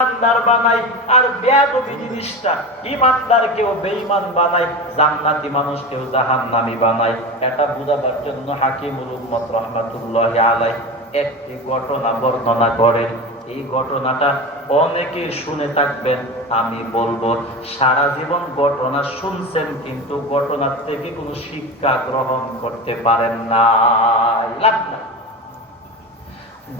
ইমানদার বানাই, আর বেয়াদবি জিনিসটা ইমানদারকেও বেঈমান বানায়, জান্নাতি মানুষকেও জাহান্নামী বানায়। এটা বুঝাবার জন্য হাকিমুল উম্মত রাহমাতুল্লাহি আলাইহি একটি ঘটনা বর্ণনা করেন। এই ঘটনাটা অনেকে শুনে থাকবেন, আমি বলবো সারা জীবন ঘটনা শুনছেন কিন্তু ঘটনার থেকে কোনো শিক্ষা গ্রহণ করতে পারেন না। লাভ না।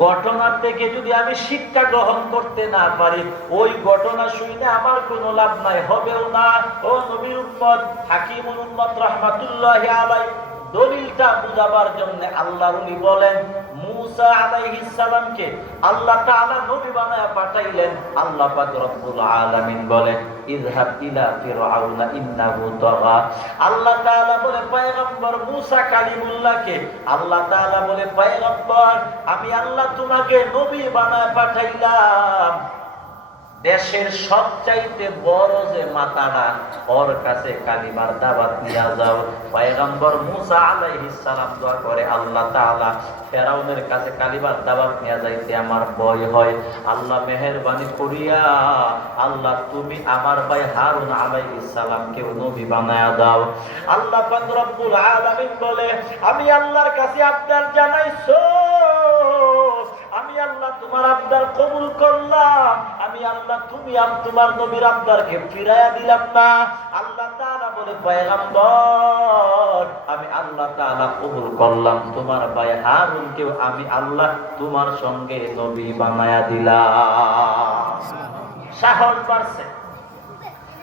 ঘটনা থেকে যদি আমি শিক্ষা গ্রহণ করতে না পারি, ওই ঘটনা শুনে আমার কোনো লাভ নাই, হবেও না। ও নবীর উম্মত হাকিমুল উম্মত রাহমাতুল্লাহি আলাইহি দলিলটা বুঝাবার জন্য আল্লাহর নবী বলেন, মুসা আলাইহিস সালামকে আল্লাহ তাআলা নবী বানায়া পাঠাইলেন। আল্লাহ পাক রব্বুল আলামিন বলেন, ইযহাব ইলা ফিরআউনা ইন্নাহু তাগা। আল্লাহ তাআলা বলে পয়গম্বর মুসা কালিমুল্লাহকে আল্লাহ তাআলা বলে, পয়গম্বর আমি আল্লাহ তোমাকে নবী বানায়া পাঠাইলাম, দেশের সবচাইতে বড় যে মাতাটা ওর কাছে কালিমার দাওয়াত নিয়ে যাও। পয়গম্বর মুসা আলাইহিস সালাম দোয়া করে, আল্লাহ তাআলা ফেরাউনের কাছে কালিমার দাওয়াত নিয়ে যাইতে আমার ভয় হয়, আল্লাহ মেহেরবানি করিয়া আল্লাহ তুমি আমার ভাই হারুন আলাইহিস সালামকে নবী বানায়া দাও। আল্লাহ পাক রব্বুল আলামিন বলে, আমি আল্লাহর কাছে আবদার জানাইছো, আমি আল্লাহ তোমার আবদার কবুল করলাম, আমি আল্লাহ তুমি তোমার নবীর আবদারকে ফিরাইয়া দিলাম না। আল্লাহ তাআলা বলে, পয়গম্বর আমি আল্লাহ তাআলা কবুল করলাম, তোমার ভাই হারুনকেও আমি আল্লাহ তোমার সঙ্গে নবী বানায়া দিলাম। সাহস বাড়ছে।